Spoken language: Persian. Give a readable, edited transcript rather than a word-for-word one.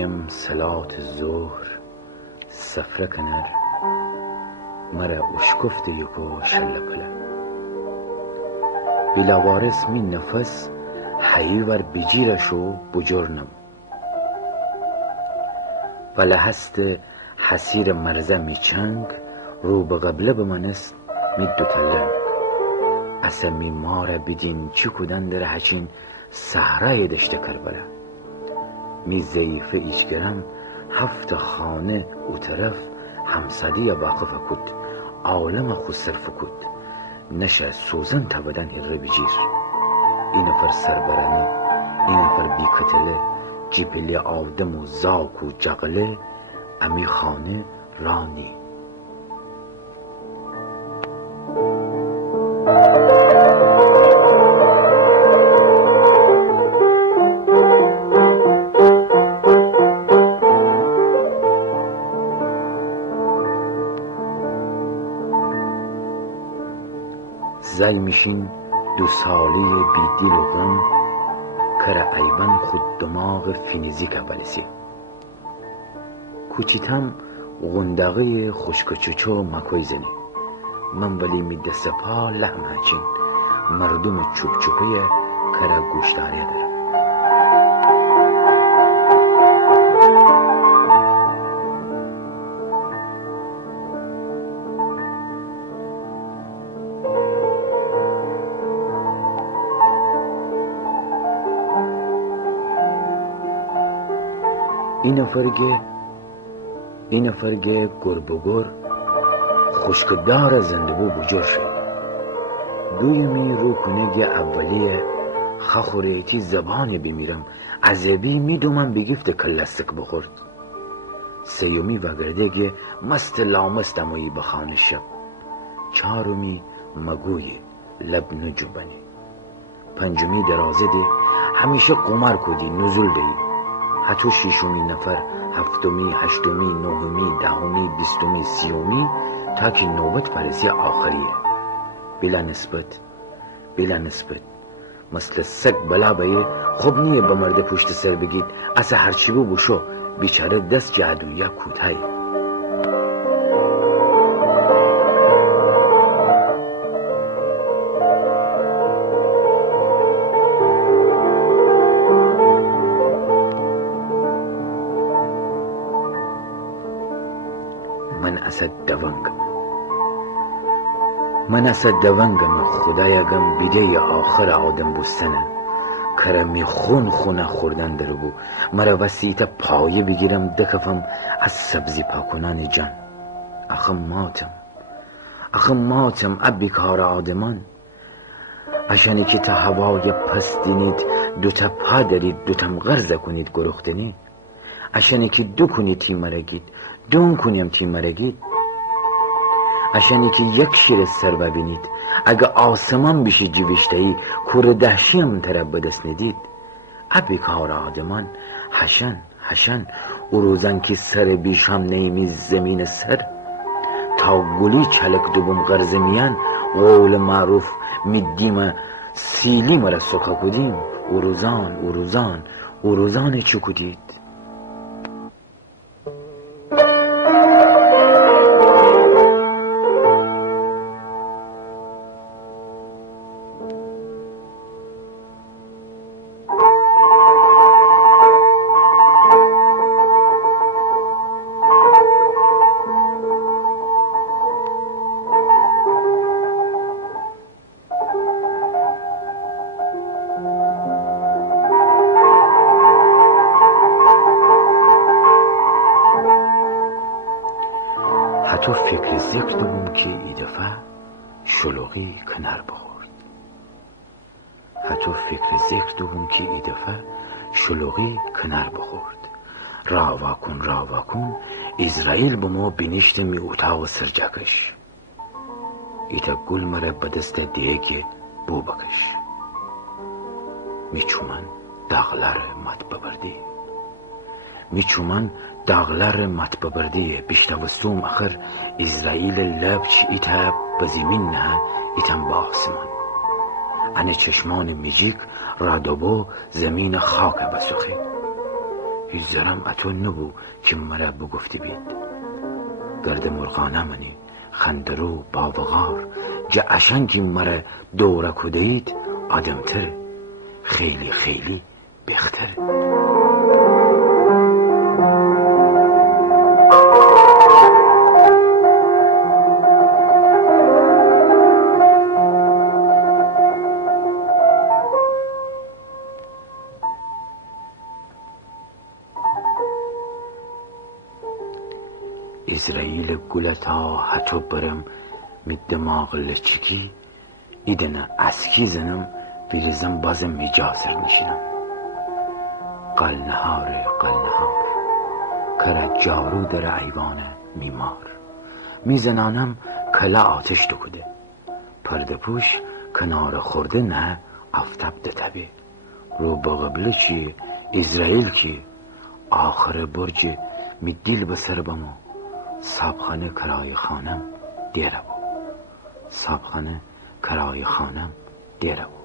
بگم صلات ظهر سفره کنر مرا اشکفته یکو شلکله بلاوارس می نفس حیور بجیرشو بجرنم ولی هست حسیر مرزه می چنگ رو به قبله بمانست می دو تلنگ اسه می ماره بدین چی کدن در حچین صحرای دشته کربله می ضعیفه ایچگرم هفت خانه او طرف همسدی واقف کد عالم خود صرف کد نشه سوزن تا بدن هره بجیر این نفر سربرمی این نفر بیکتله جیپلی آدم و زاک و جغله امی خانه رانی زی میشین دو سالی بیدیل و غم کره ایوان خود دماغ فینیزیک اولسی کوچیتم غندقه خشکچوچو مکوی زنی من ولی می دست پا لحم هچین مردم چوب چوبه کره گوشتاریه دارم این نفرگه گر بگر خشکدار زنده بو بجر شد دویمی رو کنه اولیه خخوریتی زبان بمیرم عذبی میدومم بگفت کلستک بخورد سیومی وگردگه مست لامستمایی بخانه شب چهارمی مگوی لب نجوبنی پنجمی درازه دی همیشه قمر کدی نزول دی حتی شیشمی نفر هفتمی هشتمی نهمی دهمی بیستمی سیومی تا که نوبت پرسی آخریه بلا نسبت مثل سگ بلا بایه خوب نیه به مرد پشت سر بگید اصلا هرچی بو بشو بیچاره دست جادویه کوتاه من اسد دوانگم خدایگم بیده آخر آدم بستنه کرمی خونه خوردن در بو مرا وسیعت پایه بگیرم دکفم از سبزی پاکنان جان اخم ماتم ابی کار آدمان اشانی که تا هوای پس دینید دوتا پا دارید دوتام غرزه کنید گرختنی اشانی که دو کنید تی مرگید دون کنیم تی مرگید اشانی که یک شیر سر ببینید اگه آسمان بشی جیوشتایی کور دهشیم طرف بدست ندید ابی کار آدمان حشن او روزن که سر بیشم نیمیز زمین سر تا گلی چلک دوبم غرز میان قول معروف میدیم سیلی مرا سکا کدیم او روزان چو کدید حتی فکر ذکر دوم که ای دفعه شلوغی کنار بخورد را واکن اسرائیل بمو بینشتن می اتاق سرجاکش ایتا گل مره بدست دیگه بو بکش میچومن داغلر مت ببردی بیشتوستوم اخر اسرائیل لبچ ایتا بزمین نه ایتم با آسمان انه چشمان میجیک رادوبو زمین خاک بسخی هیزرم اتو نبو که مرا بگفتی بید. گرد مرغانه منی خندرو باوغار جا اشنگی مرا دوره کدید آدمتر خیلی خیلی بختر. İsrail gulata hatı barım mit demağı leçiki idene aski zanım birizem bazı mecazır nişinم. قل نهاره قل نهار کره جارو در ایوانه میمار میزنانم کلا آتش دکده پرده پوش کنار خورده نه آفتاب دتبه رو بقبله چی اسرائیل کی آخر برج می دیل بسر بمو صابخانه کرای خانم دیره بو صابخانه کرای خانم دیره بو.